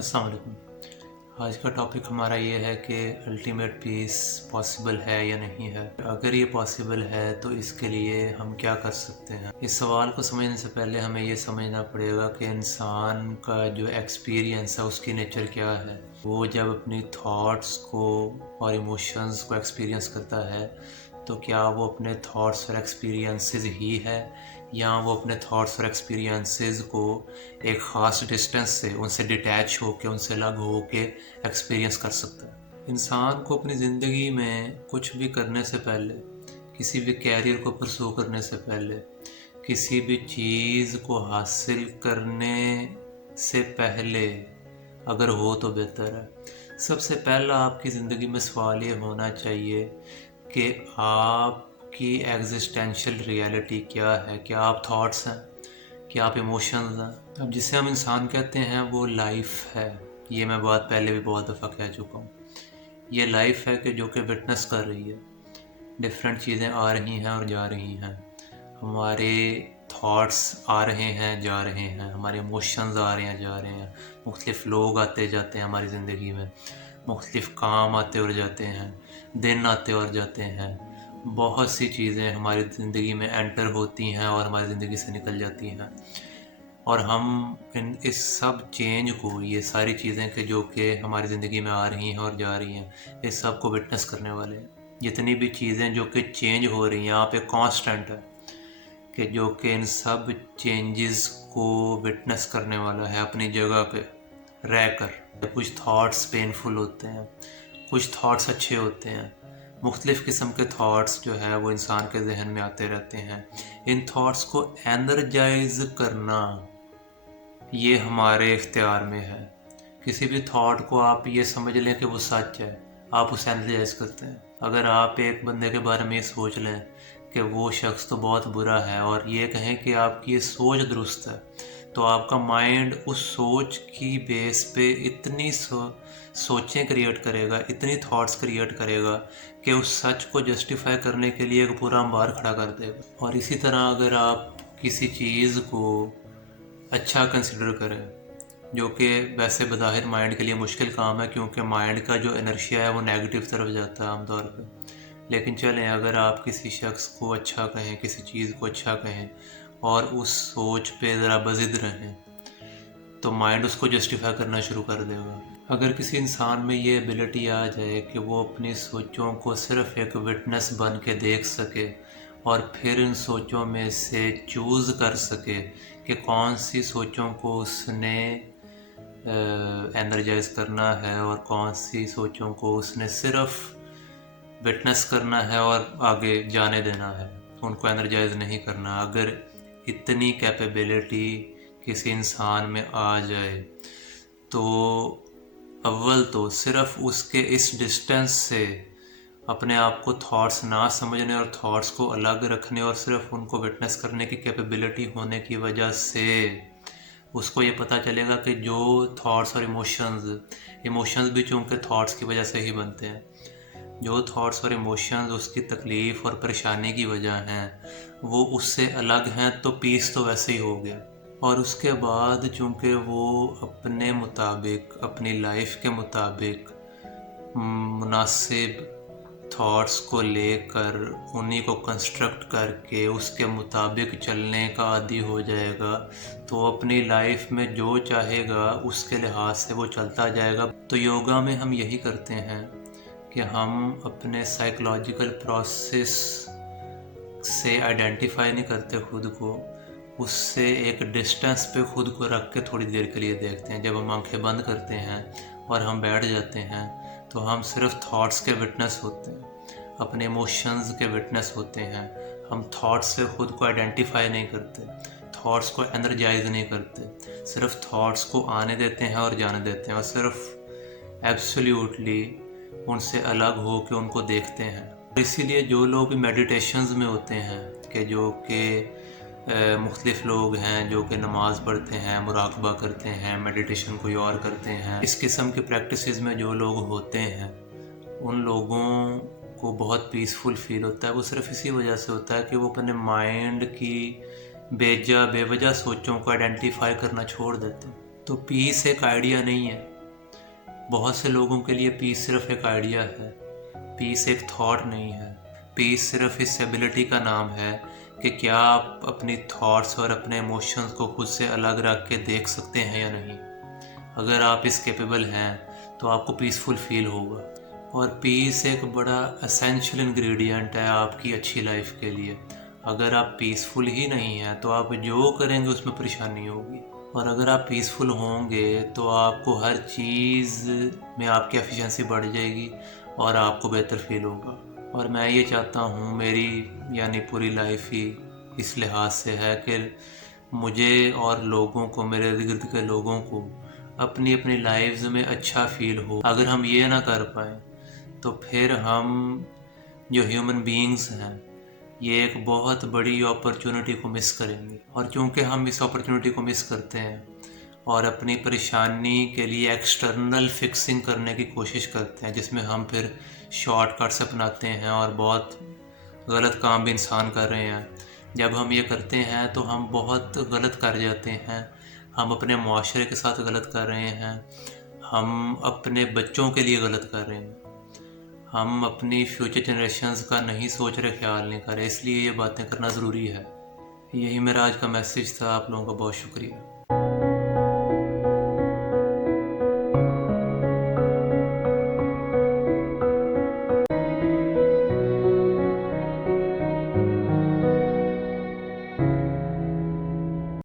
अस्सलाम वालेकुम। आज का टॉपिक हमारा ये है कि अल्टीमेट पीस पॉसिबल है या नहीं है। अगर ये पॉसिबल है तो इसके लिए हम क्या कर सकते हैं। इस सवाल को समझने से पहले हमें ये समझना पड़ेगा कि इंसान का जो एक्सपीरियंस है उसकी नेचर क्या है। वो जब अपनी थॉट्स को और इमोशंस को एक्सपीरियंस करता है तो क्या वो अपने थॉट्स और एक्सपीरियंसेस ही है या वो अपने थॉट्स और एक्सपीरियंसेस को एक ख़ास डिस्टेंस से उनसे डिटैच होकर उनसे अलग होकर एक्सपीरियंस कर सकता है। इंसान को अपनी ज़िंदगी में कुछ भी करने से पहले, किसी भी कैरियर को परस्यू करने से पहले, किसी भी चीज़ को हासिल करने से पहले अगर हो तो बेहतर है। सबसे पहला आपकी ज़िंदगी में सवाल ये होना चाहिए कि आपकी एग्जिस्टेंशियल रियलिटी क्या है। क्या आप थॉट्स हैं, क्या आप इमोशंस हैं। अब जिसे हम इंसान कहते हैं वो लाइफ है। ये मैं बात पहले भी बहुत दफ़ा कह चुका हूँ। ये लाइफ है कि जो कि विटनेस कर रही है, डिफरेंट चीज़ें आ रही हैं और जा रही हैं। हमारे थॉट्स आ रहे हैं, जा रहे हैं, हमारे इमोशंस आ रहे हैं, जा रहे हैं। मुख्तलिफ़ लोग आते जाते हैं हमारी ज़िंदगी में, मुख्तलिफ़ काम आते और जाते हैं, दिन आते और जाते हैं। बहुत सी चीज़ें हमारी ज़िंदगी में एंटर होती हैं और हमारी ज़िंदगी से निकल जाती हैं, और हम इस सब चेंज को, ये सारी चीज़ें कि जो कि हमारी ज़िंदगी में आ रही हैं और जा रही हैं, इस सब को विटनेस करने वाले हैं। जितनी भी चीज़ें जो कि चेंज हो रही हैं, आप एक कांस्टेंट है कि जो कि इन सब चेंजेस को विटनेस करने वाला है अपनी जगह पे रह कर। कुछ थॉट्स पेनफुल होते हैं, कुछ थॉट्स अच्छे होते हैं। मुख्तलिफ़ किस्म के थॉट्स जो है वो इंसान के जहन में आते रहते हैं। इन थॉट्स को एनर्जाइज करना ये हमारे इख्तियार में है। किसी भी थॉट को आप ये समझ लें कि वो सच है, आप उसे एनर्जाइज करते हैं। अगर आप एक बंदे के बारे में ये सोच लें कि वो शख्स तो बहुत बुरा है और ये कहें कि आपकी ये सोच दुरुस्त है, तो आपका माइंड उस सोच की बेस पे इतनी सोचें क्रिएट करेगा, इतनी थॉट्स क्रिएट करेगा कि उस सच को जस्टिफाई करने के लिए एक पूरा अंबार खड़ा कर देगा। और इसी तरह अगर आप किसी चीज़ को अच्छा कंसिडर करें, जो कि वैसे बज़ाहिर माइंड के लिए मुश्किल काम है क्योंकि माइंड का जो इनर्शिया है वो नेगेटिव तरफ जाता है आमतौर पे। लेकिन चलें, अगर आप किसी शख्स को अच्छा कहें, किसी चीज़ को अच्छा कहें और उस सोच पे ज़रा बज़िद रहें, तो माइंड उसको जस्टिफाई करना शुरू कर देगा। अगर किसी इंसान में ये एबिलिटी आ जाए कि वो अपनी सोचों को सिर्फ़ एक विटनेस बन के देख सके और फिर इन सोचों में से चूज़ कर सके कि कौन सी सोचों को उसने एनर्जाइज करना है और कौन सी सोचों को उसने सिर्फ विटनेस करना है और आगे जाने देना है, उनको एनर्जाइज नहीं करना। अगर इतनी कैपेबिलिटी किसी इंसान में आ जाए तो अव्वल तो सिर्फ उसके इस डिस्टेंस से अपने आप को थॉट्स ना समझने और थॉट्स को अलग रखने और सिर्फ उनको विटनेस करने की कैपेबिलिटी होने की वजह से उसको ये पता चलेगा कि जो थॉट्स और इमोशंस भी चूँकि थॉट्स की वजह से ही बनते हैं, जो थॉट्स और इमोशंस उसकी तकलीफ़ और परेशानी की वजह हैं वो उससे अलग हैं, तो पीस तो वैसे ही हो गया। और उसके बाद चूँकि वो अपने मुताबिक, अपनी लाइफ के मुताबिक मुनासिब थॉट्स को लेकर उन्हीं को कंस्ट्रक्ट करके उसके मुताबिक चलने का आदी हो जाएगा, तो अपनी लाइफ में जो चाहेगा उसके लिहाज से वो चलता जाएगा। तो योगा में हम यही करते हैं कि हम अपने साइकोलॉजिकल प्रोसेस से आइडेंटिफाई नहीं करते खुद को, उससे एक डिस्टेंस पे खुद को रख के थोड़ी देर के लिए देखते हैं। जब हम आंखें बंद करते हैं और हम बैठ जाते हैं तो हम सिर्फ थॉट्स के विटनेस होते हैं, अपने इमोशंस के विटनेस होते हैं। हम थॉट्स से खुद को आइडेंटिफाई नहीं करते, थॉट्स को एनर्जाइज नहीं करते, सिर्फ थॉट्स को आने देते हैं और जाने देते हैं और सिर्फ एब्सोल्यूटली उनसे अलग हो के उनको देखते हैं। इसीलिए जो लोग भी मेडिटेशंस में होते हैं, कि जो कि मुख्तलिफ़ लोग हैं जो कि नमाज़ पढ़ते हैं, मुराक़बा करते हैं, मेडिटेशन कोई और करते हैं, इस किस्म की प्रैक्टिसेस में जो लोग होते हैं उन लोगों को बहुत पीसफुल फील होता है। वो सिर्फ इसी वजह से होता है कि वो अपने माइंड की बेवजह सोचों को आइडेंटिफाई करना छोड़ देते हैं। तो पीस एक आइडिया नहीं है, بہت سے لوگوں کے لیے پیس صرف ایک آئیڈیا ہے، پیس ایک تھاٹ نہیں ہے۔ پیس صرف اس ایبلٹی کا نام ہے کہ کیا آپ اپنی تھاٹس اور اپنے ایموشنز کو خود سے الگ رکھ کے دیکھ سکتے ہیں یا نہیں۔ اگر آپ اس کیپیبل ہیں تو آپ کو پیسفل فیل ہوگا، اور پیس ایک بڑا اسینشل انگریڈینٹ ہے آپ کی اچھی لائف کے لیے۔ اگر آپ پیسفل ہی نہیں ہیں تو آپ جو کریں گے اس میں پریشانی ہوگی، اور اگر آپ پیسفل ہوں گے تو آپ کو ہر چیز میں آپ کی ایفیشنسی بڑھ جائے گی اور آپ کو بہتر فیل ہوگا۔ اور میں یہ چاہتا ہوں میری یعنی پوری لائف ہی اس لحاظ سے ہے کہ مجھے اور لوگوں کو، میرے ارد گرد کے لوگوں کو اپنی اپنی لائفز میں اچھا فیل ہو۔ اگر ہم یہ نہ کر پائیں تو پھر ہم جو ہیومن بینگز ہیں یہ ایک بہت بڑی اپرچونٹی کو مس کریں گے، اور چونکہ ہم اس اپرچونٹی کو مس کرتے ہیں اور اپنی پریشانی کے لیے ایکسٹرنل فکسنگ کرنے کی کوشش کرتے ہیں، جس میں ہم پھر شارٹ کٹس اپناتے ہیں اور بہت غلط کام بھی انسان کر رہے ہیں۔ جب ہم یہ کرتے ہیں تو ہم بہت غلط کر جاتے ہیں، ہم اپنے معاشرے کے ساتھ غلط کر رہے ہیں، ہم اپنے بچوں کے لیے غلط کر رہے ہیں، ہم اپنی فیوچر جنریشنز کا نہیں سوچ رہے، خیال نہیں کر رہے۔ اس لیے یہ باتیں کرنا ضروری ہے۔ یہی میرا آج کا میسیج تھا۔ آپ لوگوں کا بہت شکریہ۔